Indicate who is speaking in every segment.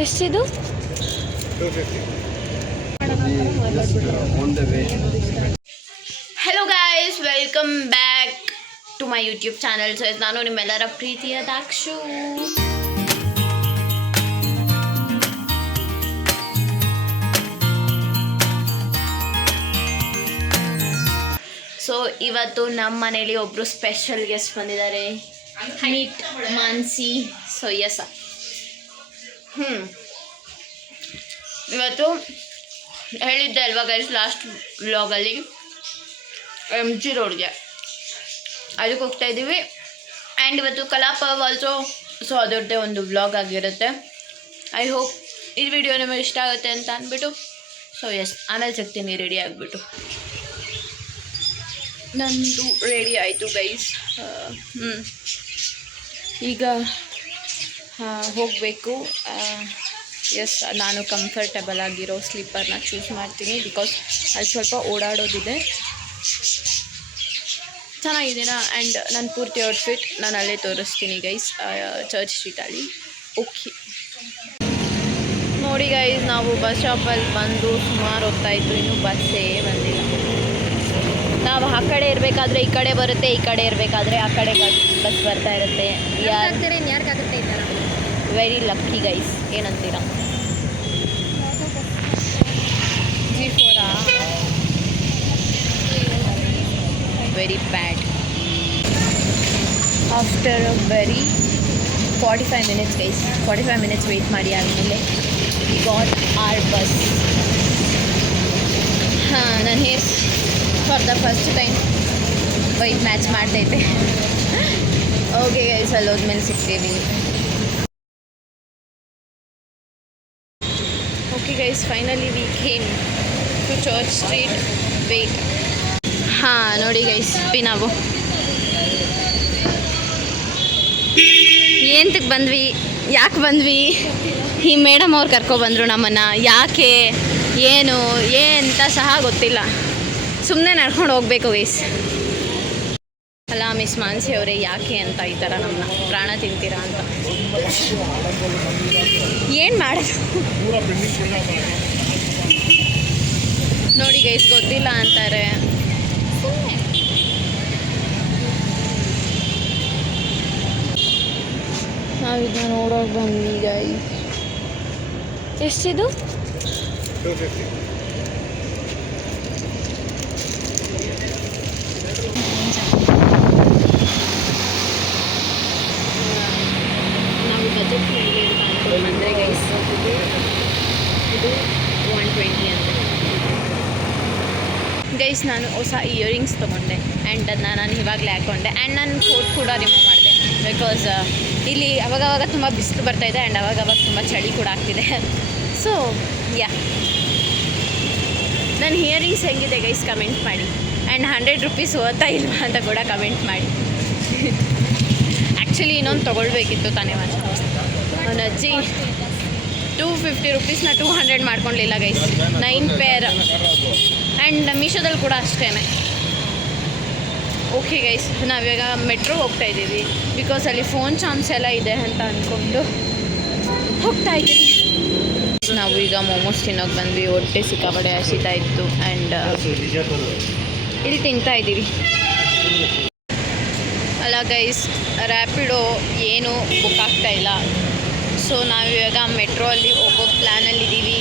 Speaker 1: ಎಷ್ಟಿದು? Hello guys welcome back to my YouTube channel so ನಾನು ನಿಮ್ಮೆಲ್ಲರ ಪ್ರೀತಿಯ ದಾಕ್ಷು. ಸೊ ಇವತ್ತು ನಮ್ಮ ಮನೇಲಿ ಒಬ್ಬರು ಸ್ಪೆಷಲ್ ಗೆಸ್ಟ್ ಬಂದಿದ್ದಾರೆ. ಮಾನ್ಸಿ ಸೊ ಎಸ್ ಹ್ಞೂ ಇವತ್ತು ಹೇಳಿದ್ದೆ ಅಲ್ವಾ ಗೈಸ್ ಲಾಸ್ಟ್ ವ್ಲಾಗಲ್ಲಿ ಎಂ ಜಿ ರೋಡ್ಗೆ ಅದಕ್ಕೆ ಹೋಗ್ತಾ ಇದ್ದೀವಿ. ಆ್ಯಂಡ್ ಇವತ್ತು ಕಲಾಪ ಆಲ್ಸೋ ಸೊ ಅದರದ್ದೇ ಒಂದು ವ್ಲಾಗ್ ಆಗಿರುತ್ತೆ. ಐ ಹೋಪ್ ಈ ವಿಡಿಯೋ ನಿಮಗೆ ಇಷ್ಟ ಆಗುತ್ತೆ ಅಂತ ಅಂದ್ಬಿಟ್ಟು ಸೊ ಎಸ್ ಆಮೇಲೆ ಸಿಗ್ತೀನಿ ರೆಡಿ ಆಗಿಬಿಟ್ಟು. ನಂದು ರೆಡಿ ಆಯಿತು ಗೈಸ್ ಹ್ಞೂ ಈಗ ಹೋಗಬೇಕು. ಎಸ್ ನಾನು ಕಂಫರ್ಟಬಲ್ ಆಗಿರೋ ಸ್ಲೀಪರ್ನ ಚೂಸ್ ಮಾಡ್ತೀನಿ ಬಿಕಾಸ್ ಅಲ್ಲಿ ಸ್ವಲ್ಪ ಓಡಾಡೋದಿದೆ. ಚೆನ್ನಾಗಿದ್ದೀನ ಆ್ಯಂಡ್ ನನ್ನ ಪೂರ್ತಿ ಔಟ್ಫಿಟ್ ನಾನು ಅಲ್ಲೇ ತೋರಿಸ್ತೀನಿ ಗೈಸ್ ಚರ್ಚ್ ಸ್ಟ್ರೀಟಲ್ಲಿ ಓಕೆ ನೋಡಿ ಗೈಸ್ ನಾವು ಬಸ್ ಸ್ಟಾಪಲ್ಲಿ ಬಂದು ಸುಮಾರು ಹೊತ್ತಾಯಿತು ಇನ್ನೂ ಬಸ್ಸೇ ಬಂದಿಲ್ಲ. ನಾವು ಆ ಕಡೆ ಇರಬೇಕಾದ್ರೆ ಈ ಕಡೆ ಬರುತ್ತೆ ಈ ಕಡೆ ಇರಬೇಕಾದ್ರೆ ಆ ಕಡೆ ಬಸ್ ಬಸ್ ಬರ್ತಾ ಇರುತ್ತೆ. ಯಾರು
Speaker 2: ಯಾರಿಗಾಗುತ್ತೆ ಈ ಥರ
Speaker 1: ವೆರಿ ಲಕ್ಕಿ ಗೈಸ್ ಏನಂತೀರ? ಜಿ ಫೋರಾ very bad after very forty five minutes guys forty five minutes wait ಮಾಡಿ ಆದಮೇಲೆ ಗಾಟ್ ಆರ್ ಬಸ್ ಹಾಂ, ನಾನು hair for the first time white match ಮಾಡ್ತೈತೆ okay guys ಅಲ್ಲಿ ಹೋದ್ಮೇಲೆ ಸಿಗ್ತೀವಿ. Okay guys finally we came to church street wait ಹಾಂ, ನೋಡಿ guys P ನಾವು. ಏಂತಕ್ಕೆ ಬಂದ್ವಿ? ಯಾಕೆ ಬಂದ್ವಿ? ಈ ಮೇಡಮ್ ಅವ್ರು ಕರ್ಕೊಬಂದರು ನಮ್ಮನ್ನು. ಯಾಕೆ? ಏನು? ಅಂತ ಸಹ ಗೊತ್ತಿಲ್ಲ. ಸುಮ್ಮನೆ ನಡ್ಕೊಂಡು ಹೋಗ್ಬೇಕು ಅಲ್ಲ ಮಿಸ್ ಮಾನ್ಸಿ ಅವರೇ, ಯಾಕೆ ಅಂತ ಈ ಥರ ನಮ್ಮನ್ನ ಪ್ರಾಣ ತಿಂತೀರಾ ಅಂತ. ಏನು ಮಾಡೋದು? ನೋಡಿ ಗೈಸ್ ಗೊತ್ತಿಲ್ಲ ಅಂತಾರೆ. ನಾವೀಗ ನೋಡೋಕೆ ಬಂದ್ವಿ ಗೈಸ್ ಎಷ್ಟಿದು ನಾವು ಬಜೆಟ್ ಫ್ರೆಂಡ್ಲಿ ಅಂತ ಅನ್ಕೊಂಡು ಬಂದರೆ ಗೈಸ್ ಇದು ಒನ್ ಟ್ವೆಂಟಿ ಅಂತ ಗೈಸ್ ನಾನು ಹೊಸ ಇಯರಿಂಗ್ಸ್ ಅದನ್ನ ನಾನು ಇವಾಗಲೇ ಹಾಕ್ಕೊಂಡೆ ಆ್ಯಂಡ್ ನಾನು ಕೋಟ್ ಕೂಡ ರಿಮೂವ್ ಮಾಡಿದೆ. ಬಿಕಾಸ್ ಇಲ್ಲಿ ಅವಾಗವಾಗ ತುಂಬ ಬಿಸಿಲು ಬರ್ತಾಯಿದೆ ಆ್ಯಂಡ್ ಅವಾಗವಾಗ ತುಂಬ ಚಳಿ ಕೂಡ ಆಗ್ತಿದೆ. ಸೊ ಯಾ ನನ್ನ ಹಿಯರಿಂಗ್ಸ್ ಹೆಂಗಿದೆ ಗೈಸ್ ಕಮೆಂಟ್ ಮಾಡಿ. ಆ್ಯಂಡ್ ಹಂಡ್ರೆಡ್ ರುಪೀಸ್ ಓದ್ತಾ ಇಲ್ವಾ ಅಂತ ಕೂಡ ಕಮೆಂಟ್ ಮಾಡಿ. ಆ್ಯಕ್ಚುಲಿ ಇನ್ನೊಂದು ತೊಗೊಳ್ಬೇಕಿತ್ತು ತಾನೇ ಮಾತ್ರ. ಅವನ ಅಜ್ಜಿ ಟೂ ಫಿಫ್ಟಿ ರುಪೀಸ್ನ ಟೂ ಹಂಡ್ರೆಡ್ ಮಾಡ್ಕೊಳ್ಲಿಲ್ಲ ಗೈಸ್ ನೈನ್ ಪೇರ್ ಆ್ಯಂಡ್ ಮೀಶೋದಲ್ಲಿ ಕೂಡ ಅಷ್ಟೇ ಓಕೆ ಗೈಸ್ ನಾವಿವಾಗ ಮೆಟ್ರೋ ಹೋಗ್ತಾ ಇದ್ದೀವಿ. ಬಿಕಾಸ್ ಅಲ್ಲಿ ಫೋನ್ ಚಾನ್ಸ್ ಎಲ್ಲ ಇದೆ ಅಂತ ಅಂದ್ಕೊಂಡು ಹೋಗ್ತಾ ಇದ್ದೀವಿ. ನಾವು ಈಗ ಮೋಮೋಸ್ ತಿನ್ನೋಕೆ ಬಂದ್ವಿ. ಹೊಟ್ಟೆ ಸಿಕ್ಕಾಪಡೆ ಹಸಿತಾ ಇತ್ತು. ಆ್ಯಂಡ್ ಇಲ್ಲಿ ತಿಂತಾ ಇದ್ದೀವಿ. ಅಲ್ಲ ಗೈಸ್ ರ್ಯಾಪಿಡೋ ಏನು ಬುಕ್ ಆಗ್ತಾ ಇಲ್ಲ. ಸೊ ನಾವಿವಾಗ ಮೆಟ್ರೋ ಅಲ್ಲಿ ಹೋಗೋ ಪ್ಲ್ಯಾನಲ್ಲಿ ಇದ್ದೀವಿ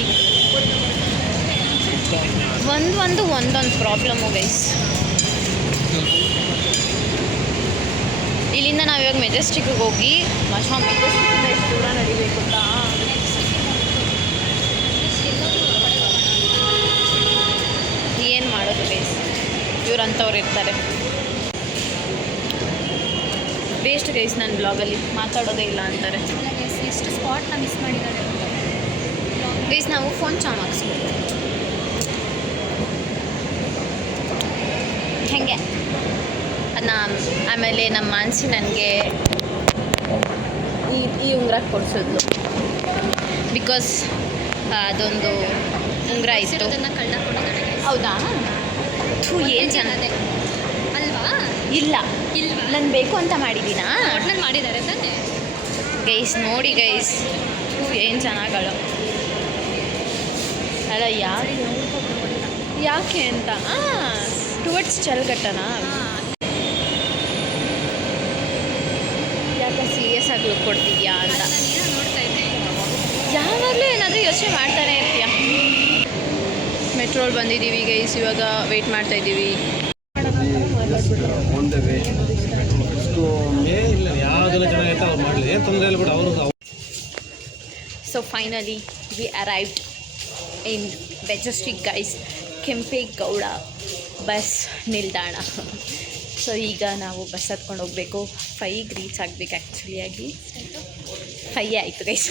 Speaker 1: ಒಂದು ಒಂದು ಒಂದೊಂದು ಪ್ರಾಬ್ಲಮ್ಮು ಗೈಸ್ ಇಲ್ಲಿಂದ ನಾವು ಇವಾಗ ಮೆಜೆಸ್ಟಿಕ್ಗೆ ಹೋಗಿ ಮಶಾ ಮೆಜೆಸ್ಟಿಕ್ಕಿಂದ ಎಷ್ಟು ದೂರ ನಡಿಬೇಕು ಅಂತ. ಏನು ಮಾಡೋದು ಗೈಸ್ ಇವ್ರಂಥವ್ರು ಇರ್ತಾರೆ. ವೇಸ್ಟ್ ಗೈಸ್ ನನ್ನ ಬ್ಲಾಗಲ್ಲಿ ಮಾತಾಡೋದೇ ಇಲ್ಲ ಅಂತಾರೆ.
Speaker 2: ಎಷ್ಟು ಸ್ಪಾಟ್ನ ಮಿಸ್ ಮಾಡಿದ್ದಾರೆ
Speaker 1: ಗೈಸ್ ನಾವು ಫೋನ್ ಚಾನ್ ಹಾಕ್ಸ್ಬೇಕು. ಹೆಂಗೆ? ಅದನ್ನ ಆಮೇಲೆ ನಮ್ಮ ಮಾನಸಿ ನನಗೆ ಈ ಈ ಉಂಗುರ ಕೊಡಿಸಿದ್ಲು. ಬಿಕಾಸ್ ಅದೊಂದು ಉಂಗುರ ಇತ್ತು. ಹೌದಾ? ಥೂ ಏನು
Speaker 2: ಜನ?
Speaker 1: ಚೆನ್ನಾಗಿದೆ
Speaker 2: ಅಲ್ವಾ?
Speaker 1: ಇಲ್ಲ.
Speaker 2: ಇಲ್ಲ
Speaker 1: ನಾನು ಬೇಕು ಅಂತ ಮಾಡಿದ್ದೀನಾ?
Speaker 2: ಒಟ್ನಲ್ಲಿ ಮಾಡಿದ್ದಾರೆ ತಾನೆ?
Speaker 1: ಗೈಸ್ ನೋಡಿ ಗೈಸ್. ಏನು ಚೆನ್ನಾಗಳು ಅಲ್ಲ ಯಾಕೆ? ಯಾಕೆ ಅಂತ? ಟುವರ್ಡ್ಸ್ ಚಲ್ಗಟ್ಟನಾ ಯಾಕೆ ಸೀರಿಯಸ್ ಆಗಿ ಲುಕ್ ಕೊಡ್ತಿದ್ಯಾ ಅಂತ. ಯಾವಾಗಲೂ ಏನಾದರೂ ಯೋಚನೆ ಮಾಡ್ತಾನೆ ಇರ್ತೀಯ? ಮೆಟ್ರೋಲ್ ಬಂದಿದ್ದೀವಿ ಗೈಸ್ ಇವಾಗ ವೆಯ್ಟ್ ಮಾಡ್ತಾ ಇದ್ದೀವಿ. So finally we arrived in Majestic guys Kempegowda bus ನಿಲ್ದಾಣ ಸೊ ಈಗ ನಾವು ಬಸ್ ಹತ್ಕೊಂಡು ಹೋಗಬೇಕು. ಫೈಗೆ ರೀಚ್ ಆಗಬೇಕು ಆ್ಯಕ್ಚುಲಿಯಾಗಿ ಫೈ ಆಯಿತು ಗೈಸ್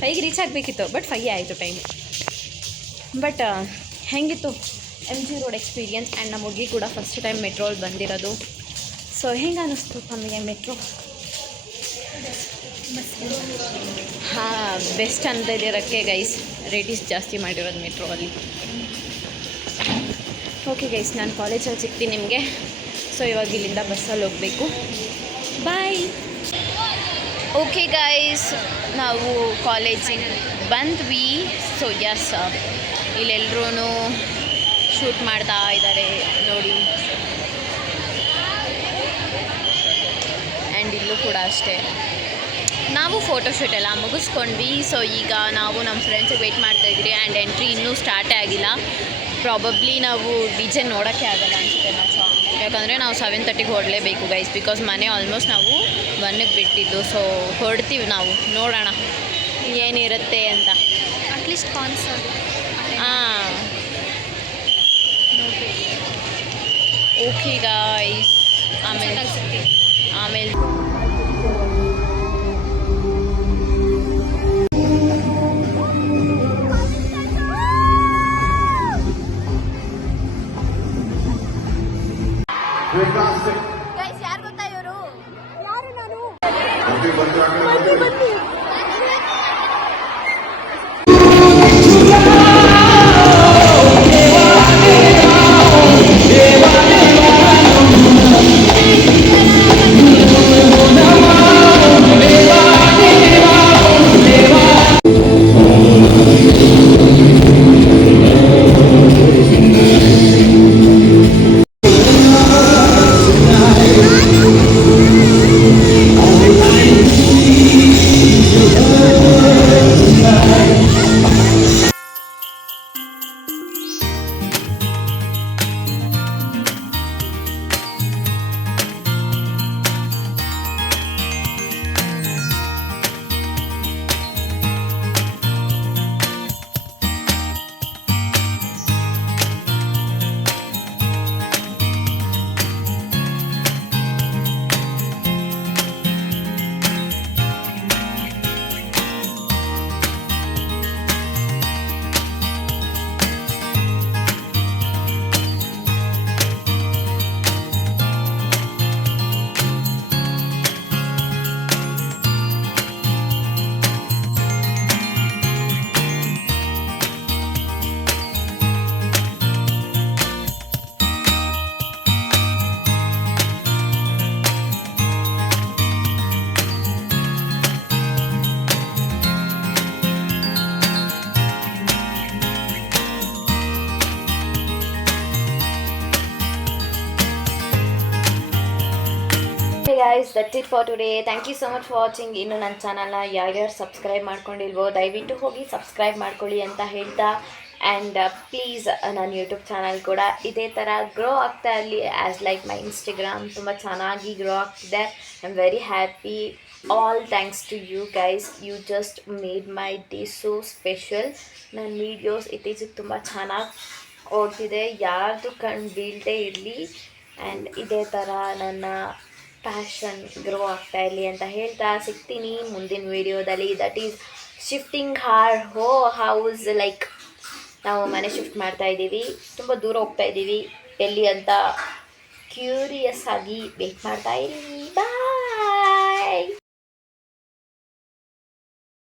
Speaker 1: ಫೈಗೆ ರೀಚ್ ಆಗಬೇಕಿತ್ತು ಬಟ್ ಫೈಯೇ ಆಯಿತು ಟೈಮ್ ಬಟ್ ಹೆಂಗಿತ್ತು? M G road experience and ನಮ್ಮ ಹುಡುಗಿ ಕೂಡ ಫಸ್ಟ್ ಟೈಮ್ ಮೆಟ್ರೋಲ್ ಬಂದಿರೋದು. ಸೊ ಹೆಂಗೆ ಅನ್ನಿಸ್ತು ನಮಗೆ ಮೆಟ್ರೋ ಹಾಂ ಬೆಸ್ಟ್ ಅಂತ ಇರೋಕ್ಕೆ ಗೈಸ್ ರೇಟಿಸ್ ಜಾಸ್ತಿ ಮಾಡಿರೋದು ಮೆಟ್ರೋ ಅಲ್ಲಿ. ಓಕೆ ಗೈಸ್ ನಾನು ಕಾಲೇಜಲ್ಲಿ ಸಿಗ್ತೀನಿ ನಿಮಗೆ. ಸೊ ಇವಾಗ ಇಲ್ಲಿಂದ ಬಸ್ಸಲ್ಲಿ ಹೋಗಬೇಕು. ಬಾಯ್ ಓಕೆ ಗೈಸ್ ನಾವು ಕಾಲೇಜಿಗೆ ಬಂದ್ವಿ. ಸೊ ಎಸ್ ಇಲ್ಲೆಲ್ಲರೂ ಶೂಟ್ ಮಾಡ್ತಾ ಇದ್ದಾರೆ ನೋಡಿ. ಆ್ಯಂಡ್ ಇಲ್ಲೂ ಕೂಡ ಅಷ್ಟೇ. ನಾವು ಫೋಟೋ ಶೂಟ್ ಎಲ್ಲ ಮುಗಿಸ್ಕೊಂಡ್ವಿ. ಸೊ ಈಗ ನಾವು ನಮ್ಮ ಫ್ರೆಂಡ್ಸಿಗೆ ವೆಯ್ಟ್ ಮಾಡ್ತಾ ಇದ್ರಿ ಆ್ಯಂಡ್ ಎಂಟ್ರಿ ಇನ್ನೂ ಸ್ಟಾರ್ಟೇ ಆಗಿಲ್ಲ. ಪ್ರಾಬಬ್ಲಿ ನಾವು ಡಿ ಜೆ ನೋಡೋಕ್ಕೆ ಆಗಲ್ಲ ಅನಿಸುತ್ತೆ ನಾವು ಸಾಂಗ್ ಯಾಕಂದರೆ ನಾವು ಸೆವೆನ್ ತರ್ಟಿಗೆ ಹೊರಡಲೇಬೇಕು ಗೈಸ್ ಬಿಕಾಸ್ ಮನೆ ಆಲ್ಮೋಸ್ಟ್ ನಾವು ಒನ್ಗೆ ಬಿಟ್ಟಿದ್ದು. ಸೊ ಹೊರಡ್ತೀವಿ ನಾವು. ನೋಡೋಣ. ಏನಿರುತ್ತೆ ಅಂತ.
Speaker 2: ಅಟ್ಲೀಸ್ಟ್ ಕಾನ್ಸರ್ಟ್
Speaker 1: ಹಾಂ. ಓಕೆ ಗಾಯ್ಸ್ ಆಮೇಲೆ ಆಮೇಲೆ guys that it for today thank you so much for watching ಇನ್ನು ನನ್ನ ಚಾನಲ್ನ ಯಾರ್ಯಾರು ಸಬ್ಸ್ಕ್ರೈಬ್ ಮಾಡ್ಕೊಂಡಿಲ್ವೋ, ದಯವಿಟ್ಟು ಹೋಗಿ ಸಬ್ಸ್ಕ್ರೈಬ್ ಮಾಡ್ಕೊಳ್ಳಿ ಅಂತ ಹೇಳ್ತಾ. ಆ್ಯಂಡ್ ಪ್ಲೀಸ್ ನನ್ನ ಯೂಟ್ಯೂಬ್ ಚಾನಲ್ ಕೂಡ ಇದೇ ಥರ ಗ್ರೋ ಆಗ್ತಾ ಇರಲಿ. ಆ್ಯಸ್ ಲೈಕ್ ಮೈ ಇನ್ಸ್ಟಾಗ್ರಾಮ್ ತುಂಬ ಚೆನ್ನಾಗಿ ಗ್ರೋ ಆಗ್ತಿದೆ. I am very happy all thanks to you guys you just made my day so special ನನ್ನ ವೀಡಿಯೋಸ್ ಇತ್ತೀಚೆಗೆ ತುಂಬ ಚೆನ್ನಾಗಿ ಓಡ್ತಿದೆ. ಯಾರ್ದು ಕಣ್ಣು ಬೀಳದೆ ಇರಲಿ. ಆ್ಯಂಡ್ ಇದೇ ಥರ ನನ್ನ ಪ್ಯಾಷನ್ ಗ್ರೋ ಆಗ್ತಾ ಇರಲಿ ಅಂತ ಹೇಳ್ತಾ ಸಿಗ್ತೀನಿ. ಮುಂದಿನ ವಿಡಿಯೋದಲ್ಲಿ ದಟ್ ಈಸ್ ಶಿಫ್ಟಿಂಗ್ ಹಾರ್ ಹೋ ಹೌಸ್ ಲೈಕ್ ನಾವು ಮನೆ ಶಿಫ್ಟ್ ಮಾಡ್ತಾ ಇದ್ದೀವಿ. ತುಂಬ ದೂರ ಹೋಗ್ತಾ ಇದ್ದೀವಿ. ಎಲ್ಲಿ ಅಂತ ಕ್ಯೂರಿಯಸ್ ಆಗಿ ವೇಟ್ ಮಾಡ್ತಾ ಇರಿ. ಬಾಯ್